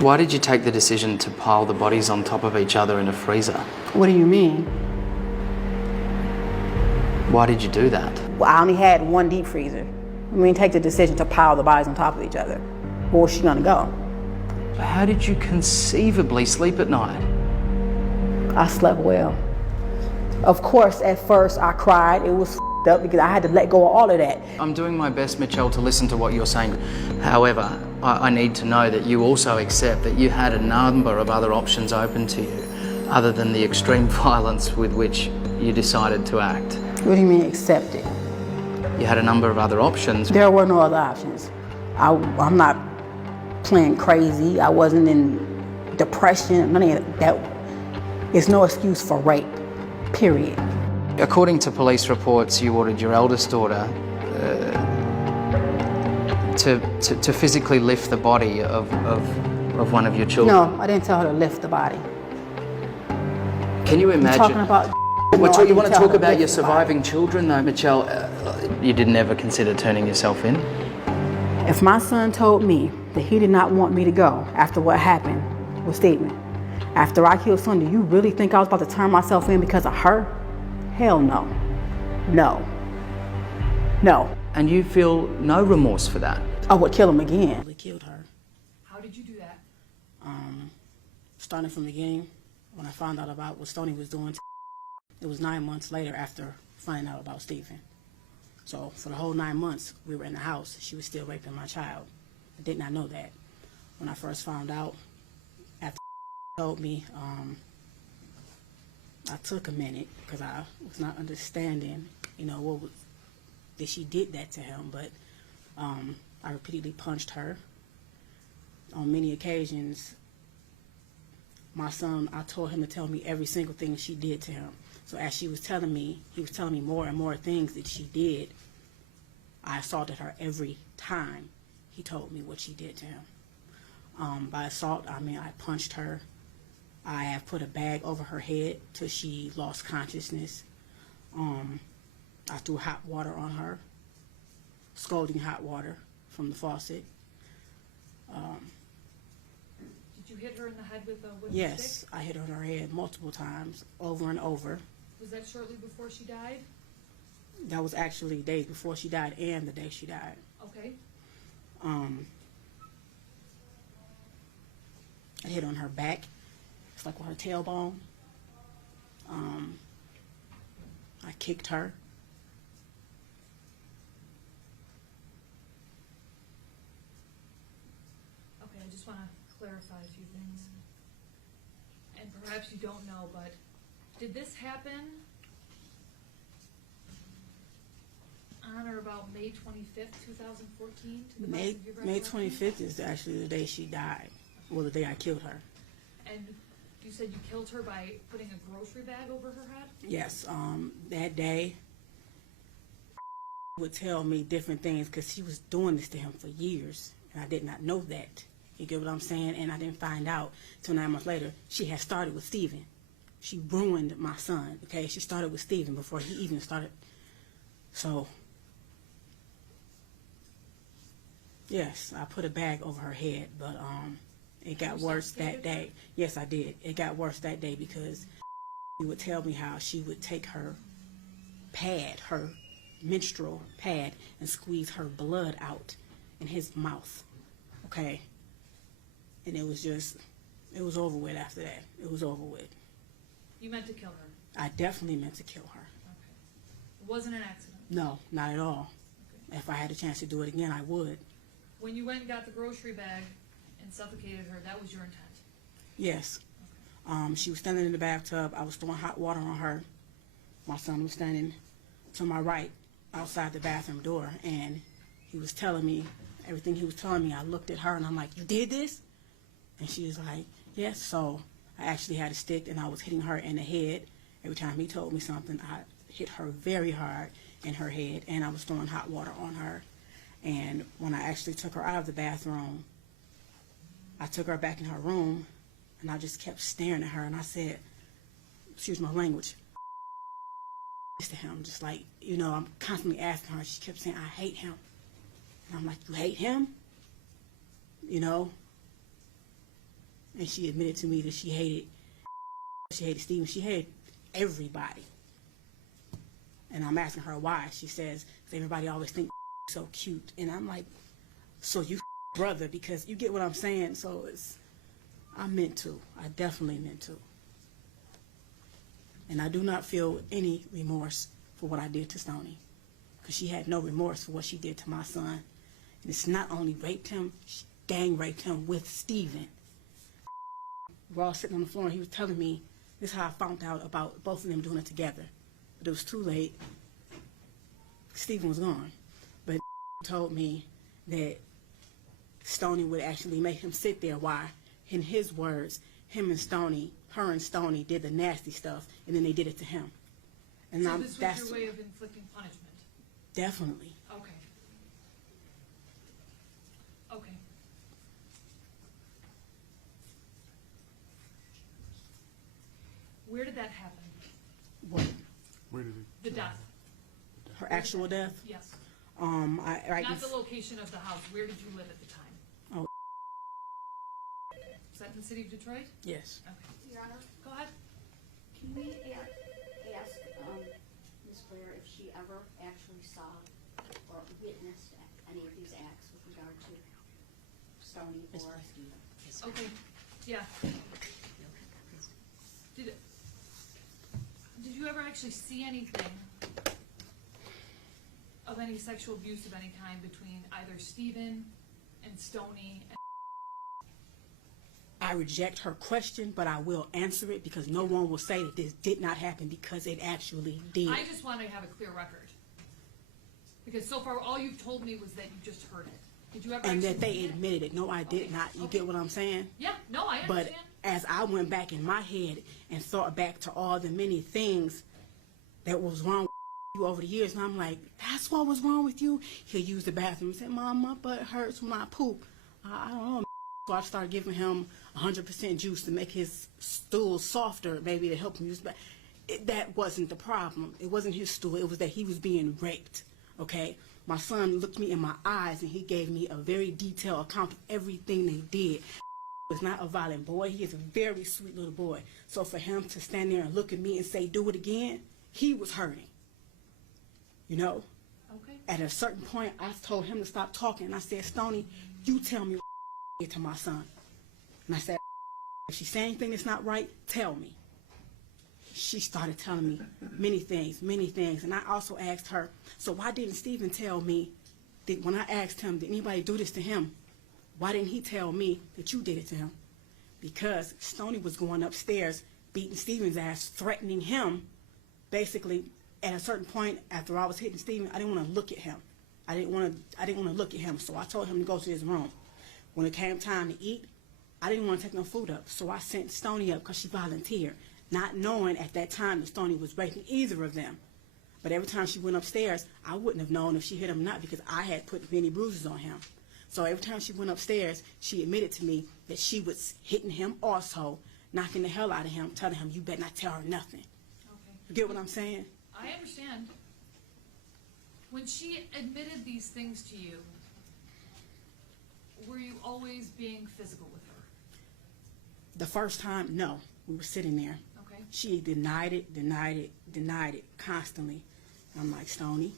Why did you take the decision to pile the bodies on top of each other in a freezer? What do you mean? Why did you do that? Well, I only had one deep freezer. I mean, take the decision to pile the bodies on top of each other. Where was she gonna go? How did you conceivably sleep at night? I slept well. Of course, at first I cried. It was up because I had to let go of all of that. I'm doing my best, Michelle, to listen to what you're saying. However, I need to know that you also accept that you had a number of other options open to you, other than the extreme violence with which you decided to act. What do you mean accept it? You had a number of other options. There were no other options. I'm not playing crazy. I wasn't in depression. None of that. It's no excuse for rape, period. According to police reports, you ordered your eldest daughter to physically lift the body of one of your children. No, I didn't tell her to lift the body. Can you imagine? You're talking about. Well, you want to talk about your lift the body. surviving children, though, Michelle? You didn't ever consider turning yourself in? If my son told me that he did not want me to go after what happened with Stephen, after I killed son, do you really think I was about to turn myself in because of her? Hell no. No. No. And you feel no remorse for that? I would kill him again. I killed her. How did you do that? Starting from the beginning, when I found out about what Stoney was doing, it was 9 months later after finding out about Stephen. So for the whole 9 months we were in the house, she was still raping my child. I did not know that. When I first found out, after told me, I took a minute because I was not understanding, what was, that she did that to him. But I repeatedly punched her. On many occasions, my son, I told him to tell me every single thing she did to him. So as he was telling me more and more things that she did. I assaulted her every time he told me what she did to him. By assault, I mean I punched her. I have put a bag over her head till she lost consciousness. I threw hot water on her, scalding hot water from the faucet. Did you hit her in the head with a wooden Yes, stick? I hit her on her head multiple times, over and over. Was that shortly before she died? That was actually days before she died and the day she died. Okay. I hit on her back. It's like with her tailbone. I kicked her. Okay, I just want to clarify a few things. And perhaps you don't know, but did this happen on or about May 25th, 2014? To the best of your May recollection? 25th is actually the day she died. Well, the day I killed her. And you said you killed her by putting a grocery bag over her head? Yes, that day would tell me different things because she was doing this to him for years, and I did not know that. You get what I'm saying? And I didn't find out till 9 months later. She had started with Stephen. She ruined my son, okay? She started with Stephen before he even started. So, yes, I put a bag over her head, but it got worse that day. Yes, I did. It got worse that day because she would tell me how she would take her pad, her menstrual pad, and squeeze her blood out in his mouth, okay? And it was over with after that. It was over with. You meant to kill her? I definitely meant to kill her. Okay. It wasn't an accident? No, not at all. Okay. If I had a chance to do it again, I would. When you went and got the grocery bag and suffocated her, that was your intent? Yes. She was standing in the bathtub. I was throwing hot water on her. My son was standing to my right outside the bathroom door, and he was telling me everything he was telling me. I looked at her, and I'm like, "You did this?" And she was like, "Yes." So I actually had a stick, and I was hitting her in the head. Every time he told me something, I hit her very hard in her head, and I was throwing hot water on her. And when I actually took her out of the bathroom, I took her back in her room, and I just kept staring at her, and I said, excuse my language, to him, just like, I'm constantly asking her. She kept saying, "I hate him." And I'm like, "You hate him?" and she admitted to me that she hated Stephen. She hated everybody. And I'm asking her why. She says, 'cause everybody always think so cute. And I'm like, so you brother, because you get what I'm saying. So I meant to. I definitely meant to. And I do not feel any remorse for what I did to Stoney, because she had no remorse for what she did to my son. And it's not only raped him, she gang raped him with Stephen. We're all sitting on the floor, and he was telling me, this is how I found out about both of them doing it together. But it was too late. Stephen was gone. But told me that Stoney would actually make him sit there while, in his words, her and Stoney did the nasty stuff, and then they did it to him. And So this was your way of inflicting punishment? Definitely. Okay. Okay. Where did that happen? What? Where did it? The death? Her actual death? Yes. Right Not the location of the house. Where did you live at the time? Oh. Was that in the city of Detroit? Yes. Okay. Your Honor, Go ahead. can we ask Ms. Blair if she ever actually saw or witnessed any of these acts with regard to Stoney or Stephen? Okay. Yeah. Did you ever actually see anything of any sexual abuse of any kind between either Stephen and Stoney? I reject her question, but I will answer it, because no one will say that this did not happen, because it actually did. I just want to have a clear record. Because so far, all you've told me was that you just heard it. Did you ever And actually that they see it? admitted it. No, I did Okay. not. You Okay. get what I'm saying? Yeah, no, I But understand. as I went back in my head and thought back to all the many things that was wrong with you over the years, and I'm like, that's what was wrong with you? He'll use the bathroom and say, Mom, my butt hurts when I poop. I don't know. So I started giving him 100% juice to make his stool softer, maybe to help him use. But that wasn't the problem. It wasn't his stool. It was that he was being raped. Okay? My son looked me in my eyes, and he gave me a very detailed account of everything they did. Was not a violent boy. He is a very sweet little boy. So for him to stand there and look at me and say, do it again, he was hurting. You know? Okay. At a certain point, I told him to stop talking. And I said, Stoney, you tell me what did to my son. And I said, if she say anything that's not right, tell me. She started telling me many things. And I also asked her, so why didn't Stephen tell me that when I asked him, did anybody do this to him? Why didn't he tell me that you did it to him? Because Stoney was going upstairs, beating Stephen's ass, threatening him. Basically, at a certain point, after I was hitting Stephen, I didn't want to look at him. I didn't want to look at him, so I told him to go to his room. When it came time to eat, I didn't want to take no food up, so I sent Stoney up because she volunteered, not knowing at that time that Stoney was raping either of them. But every time she went upstairs, I wouldn't have known if she hit him or not, because I had put many bruises on him. So every time she went upstairs, she admitted to me that she was hitting him also, knocking the hell out of him, telling him, you better not tell her nothing. Okay. You get what I'm saying? I understand. When she admitted these things to you, were you always being physical with her? The first time, no. We were sitting there. Okay. She denied it constantly. I'm like, Stoney,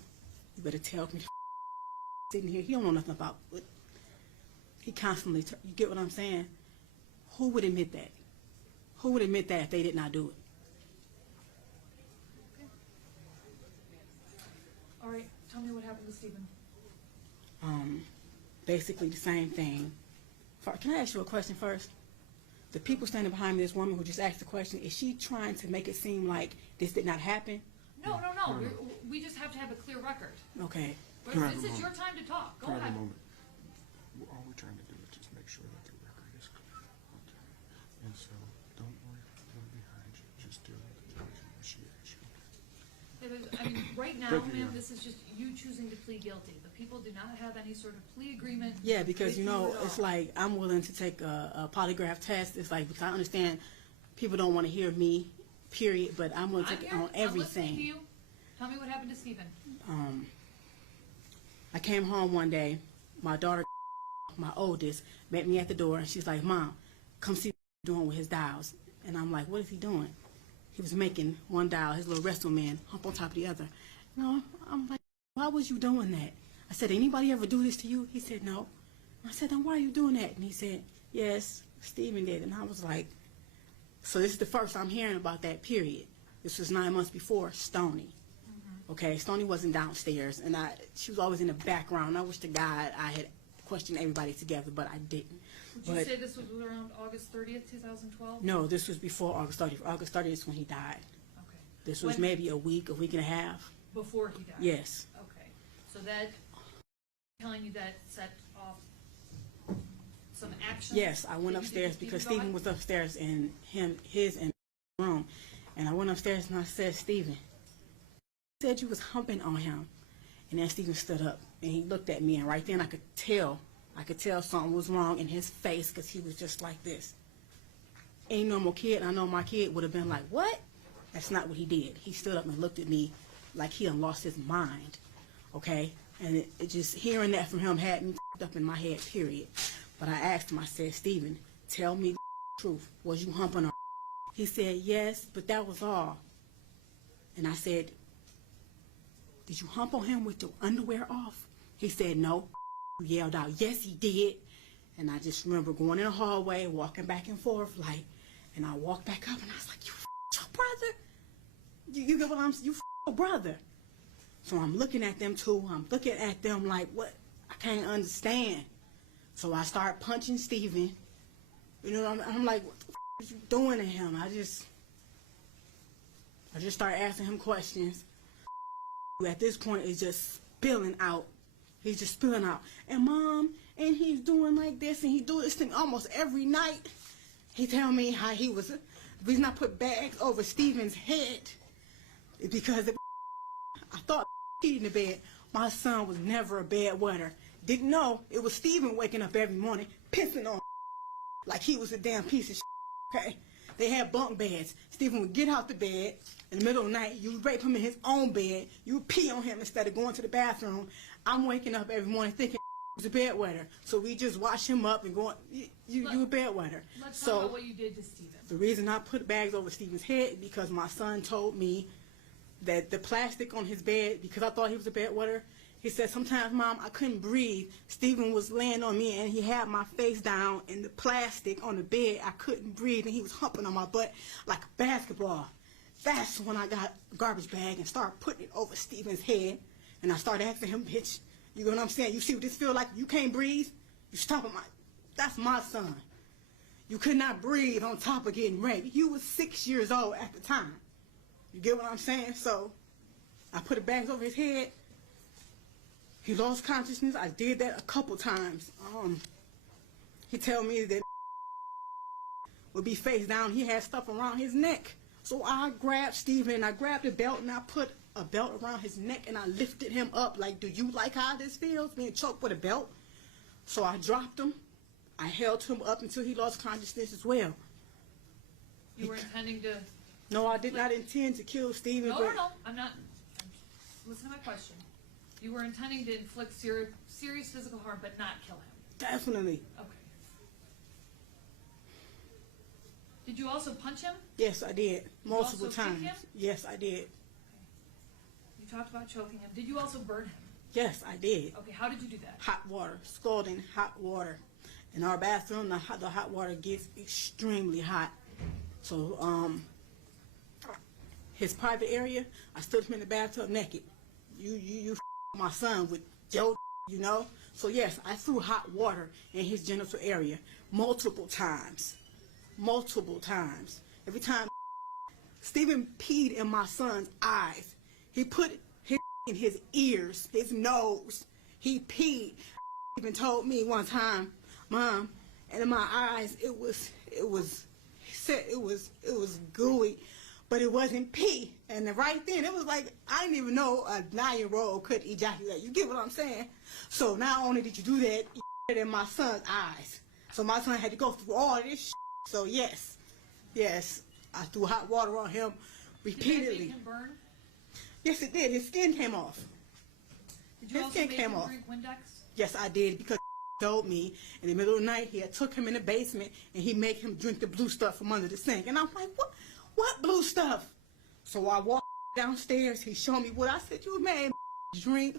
you better tell me. Sitting here, he don't know nothing about it. He constantly, you get what I'm saying? Who would admit that? Who would admit that if they did not do it? Okay. All right. Tell me what happened to Stephen. Basically the same thing. Can I ask you a question first? The people standing behind me, this woman who just asked the question, is she trying to make it seem like this did not happen? No. We just have to have a clear record. Okay. But Can I have this a is your moment? time to talk. Go Can I have ahead. a moment? All we're trying to do is just make sure that the record is clear. Okay. And so, don't worry behind you. Just deal with the judge and what she asks you. I mean, right now, Thank you, ma'am, yeah. this is just you choosing to plead guilty. The people do not have any sort of plea agreement. Yeah, because, with you know, at it's all. like I'm willing to take a polygraph test. It's like, because I understand people don't want to hear me, period, but I'm going to I'm take it here. on I'm listening to everything. you. Tell me what happened to Stephen. I came home one day, my daughter, my oldest, met me at the door, and she's like, Mom, come see doing with his dials. And I'm like, what is he doing? He was making one dial, his little wrestle man, hump on top of the other. No, I'm like, why was you doing that? I said, anybody ever do this to you? He said, no. I said, then why are you doing that? And he said, yes, Stephen did. And I was like, so this is the first I'm hearing about that, period. This was 9 months before Stoney. Okay, Stoney wasn't downstairs, and she was always in the background. I wish to God I had questioned everybody together, but I didn't. Would you say this was around August 30th, 2012? No, this was before August 30th. August 30th is when he died. Okay. This was When- maybe a week and a half. Before he died? Yes. Okay. So that, telling you that set off some action? Yes, I went that you did upstairs to because Stephen Stephen was upstairs in his room. And I went upstairs and I said, Stephen, you said you was humping on him. And then Stephen stood up and he looked at me, and right then I could tell something was wrong in his face, because he was just like this. Ain't normal kid. I know my kid would have been like, what? That's not what he did. He stood up and looked at me like he done lost his mind. Okay? And it just, hearing that from him had me up in my head, period. But I asked him, I said, Stephen, tell me the truth. Was you humping her? He said, yes, but that was all. And I said, did you hump on him with your underwear off? He said, no. You yelled out, yes, he did. And I just remember going in the hallway, walking back and forth, like, and I walked back up and I was like, you your brother? You get what I'm saying? You your brother. So I'm looking at them two. I'm looking at them like, what? I can't understand. So I start punching Stephen. You know, I'm like, what the are you doing to him? I just start asking him questions. At this point, it's just spilling out. He's just spilling out. And Mom, and he's doing like this, and he do this thing almost every night. He tell me how he was, the reason I put bags over Stephen's head is because I thought he in the bed. My son was never a bedwetter. Didn't know it was Stephen waking up every morning, pissing on like he was a damn piece of shit. Okay? They had bunk beds. Stephen would get out the bed in the middle of the night. You would rape him in his own bed. You would pee on him instead of going to the bathroom. I'm waking up every morning thinking he was a bedwetter. So we just wash him up and go, you a bedwetter. Let's talk So about what you did to Stephen. the reason I put bags over Stephen's head is because my son told me that the plastic on his bed, because I thought he was a bedwetter, he said, sometimes, Mom, I couldn't breathe. Stephen was laying on me, and he had my face down in the plastic on the bed. I couldn't breathe, and he was humping on my butt like a basketball. That's when I got a garbage bag and started putting it over Stephen's head. And I started asking him, bitch, you know what I'm saying? You see what this feel like? You can't breathe? You stopping my... That's my son. You could not breathe on top of getting raped. You was 6 years old at the time. You get what I'm saying? So I put the bags over his head. He lost consciousness. I did that a couple times. He tell me that would be face down. He had stuff around his neck. So I grabbed Stephen, I grabbed a belt, and I put a belt around his neck, and I lifted him up like, do you like how this feels, being choked with a belt? So I dropped him. I held him up until he lost consciousness as well. You were intending to... No, I did not intend to kill Stephen. No, I'm not... Listen to my question. You were intending to inflict serious physical harm, but not kill him. Definitely. Okay. Did you also punch him? Yes, I did. Multiple also kick times. him? Yes, I did. You talked about choking him. Did you also burn him? Yes, I did. Okay, how did you do that? Hot water, scalding hot water. In our bathroom, the hot water gets extremely hot. So, his private area, I stood him in the bathtub naked. You my son with Joe, you know? So yes, I threw hot water in his genital area multiple times. Multiple times. Every time Stephen peed in my son's eyes. He put his in his ears, his nose. He peed. Even told me one time, Mom, and in my eyes it was gooey, but it wasn't pee. And right then it was like, I didn't even know a 9-year-old could ejaculate. You get what I'm saying? So not only did you do that, you did it in my son's eyes. So my son had to go through all this shit. So yes, I threw hot water on him repeatedly. Did that make him burn? Yes, it did. His skin came off. Did you His also skin make came him off. drink Windex? Yes, I did, because told me in the middle of the night he had took him in the basement and he made him drink the blue stuff from under the sink. And I'm like, what blue stuff? So I walked downstairs. He showed me what I said. You made drink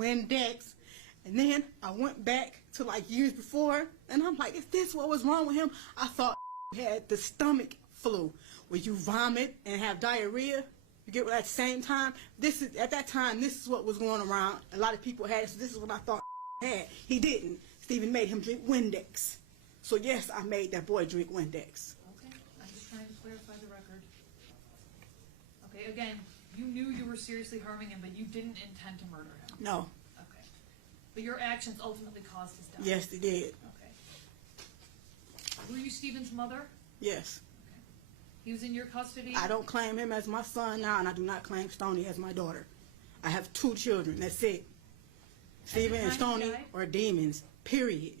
Windex. And then I went back to like years before, and I'm like, is this what was wrong with him? I thought he had the stomach flu, where you vomit and have diarrhea. You get what at the same time? This is at that time. This is what was going around. A lot of people had it, so this is what I thought had. He didn't. Stephen made him drink Windex. So yes, I made that boy drink Windex. Okay, I'm just trying to clarify the record. Okay, again, you knew you were seriously harming him, but you didn't intend to murder him. No. Okay. But your actions ultimately caused his death. Yes, they did. Okay. Were you Stephen's mother? Yes. Okay. He was in your custody? I don't claim him as my son now, and I do not claim Stoney as my daughter. I have 2 children. That's it. Stephen and time he Stoney died? are demons. Period.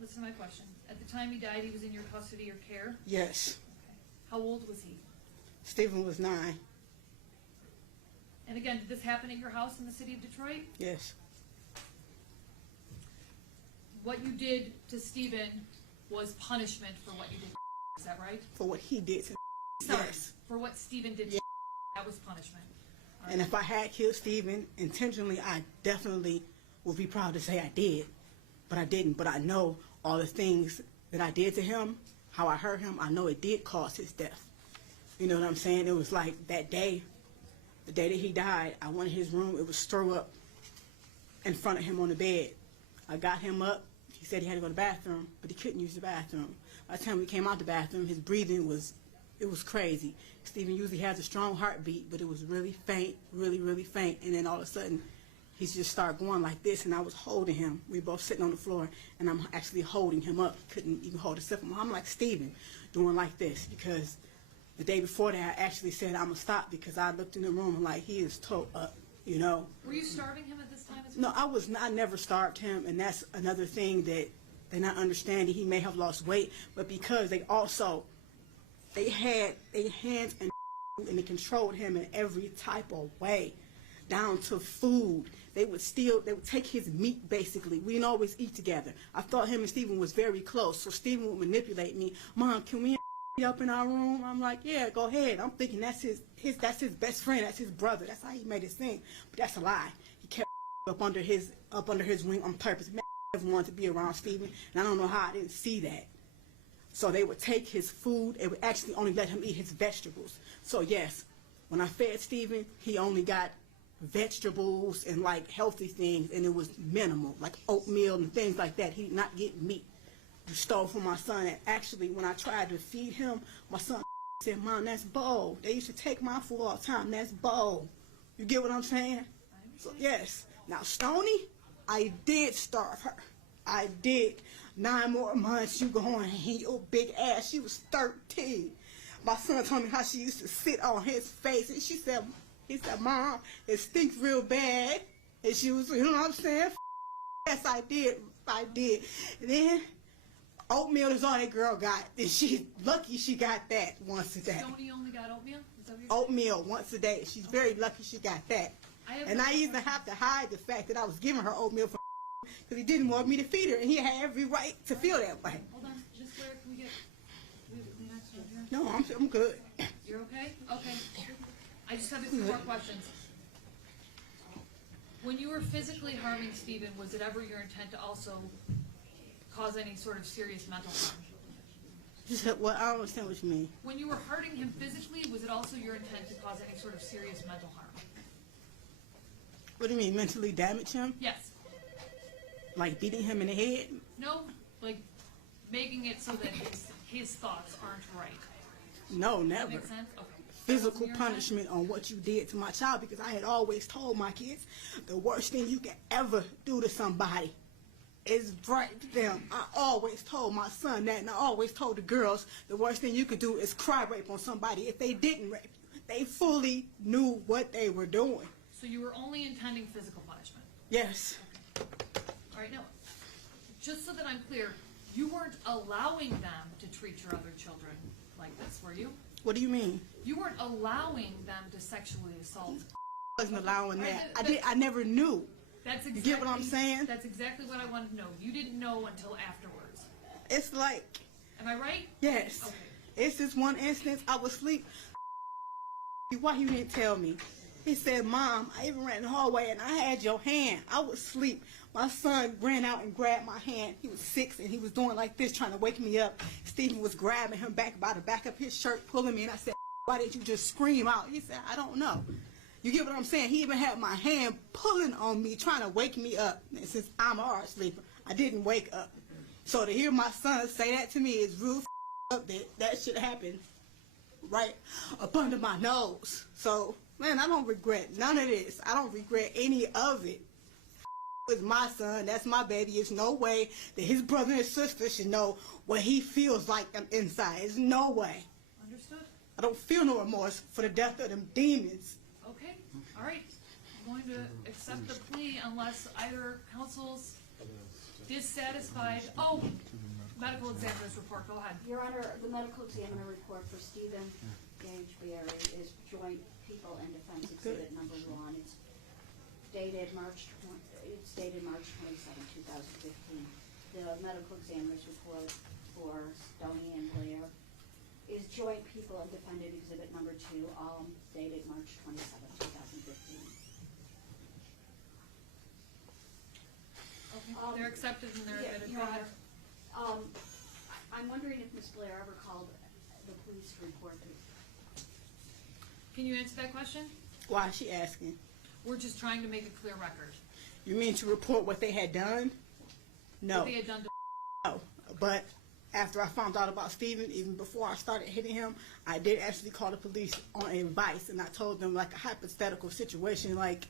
Listen to my question. At the time he died, he was in your custody or care? Yes. Okay. How old was he? Stephen was 9. And again, did this happen at your house in the city of Detroit? Yes. What you did to Stephen was punishment for what you did to is that right? For what he did to Sorry, Yes. for what Stephen did to that was punishment. All And right. if I had killed Stephen intentionally, I definitely would be proud to say I did. But I didn't. But I know all the things that I did to him, how I hurt him, I know it did cause his death. You know what I'm saying? It was like that day, the day that he died, I went in his room, it was throw up in front of him on the bed. I got him up. He said he had to go to the bathroom, but he couldn't use the bathroom. By the time we came out the bathroom, his breathing was crazy. Stephen usually has a strong heartbeat, but it was really faint, really faint. And then all of a sudden, he just started going like this, and I was holding him. We were both sitting on the floor, and I'm actually holding him up. He couldn't even hold himself. I'm like Stephen, doing like this, because the day before that, I actually said I'm going to stop, because I looked in the room and like, he is toe up, you know. Were you starving him at this time as well? No, I never starved him, and that's another thing that they're not understanding. He may have lost weight, but because they had their hands and they controlled him in every type of way, down to food. They would take his meat, basically. We didn't always eat together. I thought him and Stephen was very close, so Stephen would manipulate me. Mom, can we up in our room? I'm like, yeah, go ahead. I'm thinking that's his best friend, that's his brother. That's how he made it seem. But that's a lie. He kept up under his wing on purpose. Man, never wanted to be around Stephen, and I don't know how I didn't see that. So they would take his food. They would actually only let him eat his vegetables. So yes, when I fed Stephen, he only got vegetables and like healthy things, and it was minimal, like oatmeal and things like that. He did not get meat. You stole from my son. And actually, when I tried to feed him, my son said, Mom, that's Bo. They used to take my food all the time. That's Bo. You get what I'm saying? So yes. Now Stoney, I did starve her. I did. 9 more months, you going, your big ass. She was 13. My son told me how she used to sit on his face, and he said, Mom, it stinks real bad. And she was, you know what I'm saying? Yes, I did. And then oatmeal is all that girl got. And she's lucky she got that once a day. Stoney only got oatmeal? Is that what you're saying? Oatmeal once a day. She's very lucky she got that. And I even have to hide the fact that I was giving her oatmeal for because he didn't want me to feed her, and he had every right to feel that way. Hold on, just where can we get? We have a Kleenex right here. No, I'm good. You're okay? Okay. I just have a few more questions. When you were physically harming Stephen, was it ever your intent to also cause any sort of serious mental harm? Well, I don't understand what you mean. When you were hurting him physically, was it also your intent to cause any sort of serious mental harm? What do you mean, mentally damage him? Yes. Like beating him in the head? No, like making it so that his thoughts aren't right. No, Does that never. make sense? Okay. Physical That wasn't your punishment on what you did to my child, because I had always told my kids the worst thing you can ever do to somebody is rape them. I always told my son that, and I always told the girls the worst thing you could do is cry rape on somebody if they didn't rape you. They fully knew what they were doing. So you were only intending physical punishment? Yes. All right, now, just so that I'm clear, you weren't allowing them to treat your other children like this, were you? What do you mean? You weren't allowing them to sexually assault. I wasn't allowing that. Right, I never knew. That's You exactly. get what I'm saying? That's exactly what I wanted to know. You didn't know until afterwards. It's like, Am I right? yes. Okay. It's this one instance, I was asleep. Why you didn't tell me? He said, Mom, I even ran in the hallway and I had your hand. I was asleep. My son ran out and grabbed my hand. He was 6 and he was doing like this, trying to wake me up. Stephen was grabbing him back by the back of his shirt, pulling me, and I said, why didn't you just scream out? He said, I don't know. You get what I'm saying? He even had my hand pulling on me, trying to wake me up. And since I'm a hard sleeper, I didn't wake up. So to hear my son say that to me is real up that shit happened right up under my nose. So, man, I don't regret none of this. I don't regret any of it. It's my son. That's my baby. There's no way that his brother and sister should know what he feels like inside. There's no way. Understood. I don't feel no remorse for the death of them demons. Okay. All right. I'm going to accept the plea unless either counsel's dissatisfied. Oh, medical examiner's report. Go ahead. Your Honor, the medical examiner report for Stephen Gage Berry is Joint People and Defense Exhibit number 1. It's dated March 27, 2015. The medical examiner's report for Stoney and Blair is Joint People and Defendant Exhibit number 2, all dated March 27, 2015. Okay. They're accepted and they're admitted. Go ahead. I'm wondering if Ms. Blair ever called the police to report it. Can you answer that question? Why is she asking? We're just trying to make a clear record. You mean to report what they had done? No. What they had done to No. But after I found out about Stephen, even before I started hitting him, I did actually call the police on advice, and I told them like a hypothetical situation, like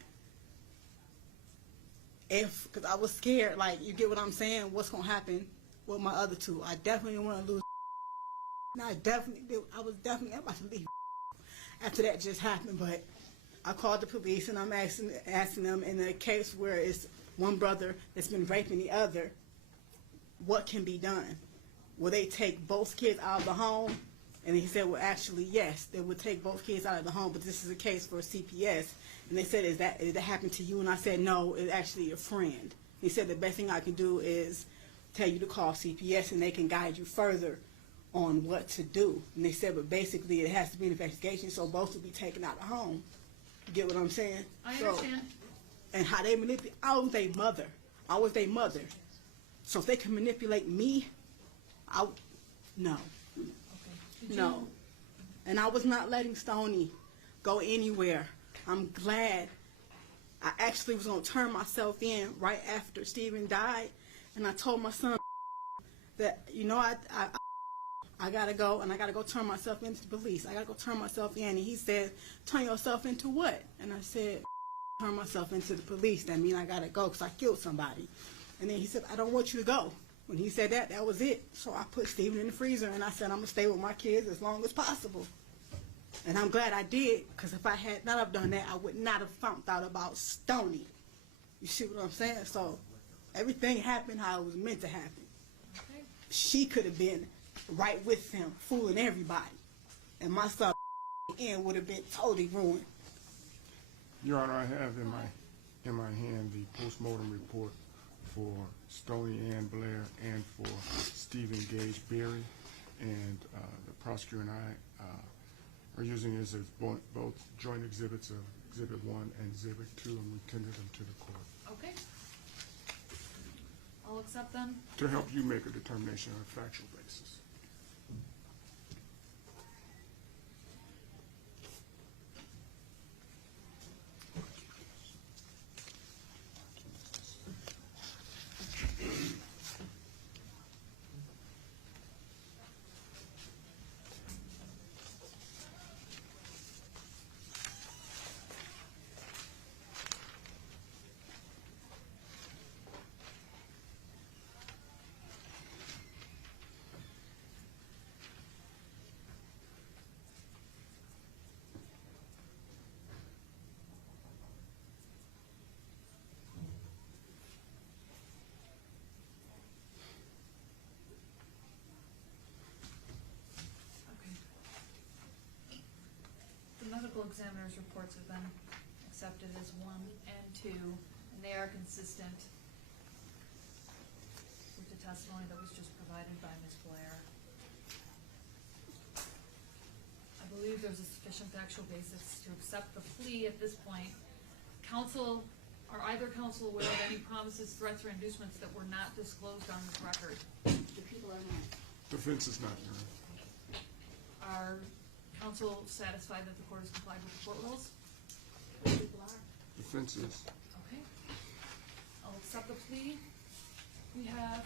because I was scared, like, you get what I'm saying, what's going to happen with my other two. I definitely didn't want to lose. And I was definitely about to leave after that just happened, but I called the police and I'm asking them in a case where it's one brother that's been raping the other, what can be done? Will they take both kids out of the home? And he said, well, actually, yes, they would take both kids out of the home, but this is a case for CPS. And they said, did that happen to you? And I said, no, it's actually a friend. He said, the best thing I can do is tell you to call CPS and they can guide you further on what to do. And they said, but basically it has to be an investigation, so both will be taken out of the home. You get what I'm saying? I understand. And how they manipulate, I was their mother. So if they can manipulate me, no. Okay. Did No. And I was not letting Stoney go anywhere. I'm glad. I actually was going to turn myself in right after Stephen died. And I told my son that, I got to go, and I got to go turn myself into the police. I got to go turn myself in. And he said, turn yourself into what? And I said, turn myself into the police. That means I got to go because I killed somebody. And then he said, I don't want you to go. When he said that, that was it. So I put Stephen in the freezer, and I said, I'm going to stay with my kids as long as possible. And I'm glad I did, because if I had not have done that, I would not have found out about Stoney. You see what I'm saying? So everything happened how it was meant to happen. Okay. She could have been right with him, fooling everybody. And my son end would have been totally ruined. Your Honor, I have in my hand the postmortem report for Stoney Ann Blair and for Stephen Gage Berry, and the prosecutor and I are using this as both joint exhibits of Exhibit 1 and Exhibit 2, and we tendered them to the court. Okay. I'll accept them. To help you make a determination on a factual basis. Okay. The medical examiner's reports have been accepted as 1 and 2, and and they are consistent with the testimony that was just provided by Ms. Blair. I believe there's a sufficient factual basis to accept the plea at this point. Counsel, are either counsel aware of any promises, threats, or inducements that were not disclosed on this record? The people are not. Defense is not, Your Honor. Are counsel satisfied that the court has complied with the court rules? The people are. Defense is. Okay. I'll accept the plea. We have,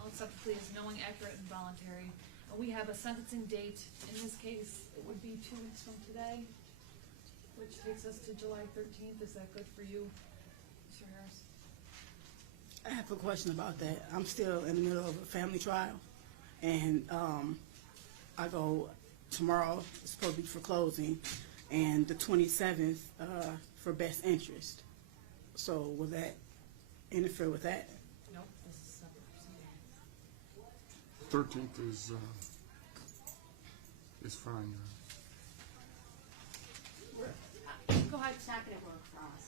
I'll accept the plea as knowing, accurate, and voluntary. We have a sentencing date. In this case, it would be 2 weeks from today, which takes us to July 13th. Is that good for you, Mr. Harris? I have a question about that. I'm still in the middle of a family trial, and I go tomorrow. It's supposed to be for closing, and the 27th for best interest. So will that interfere with that? Nope, this is separate proceeding. 13th is fine, Your Honor. Go ahead. It's not gonna work for us.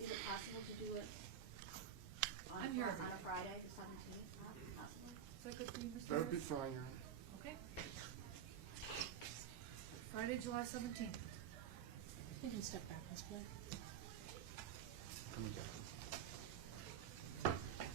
Is it possible to do it I'm here every on day. a Friday, the 17th, possibly? Is that good for you, Mr. That'd be Harris? fine, Your Honor. Okay. Friday, July 17th. You can step back, Ms. Blair. Coming back.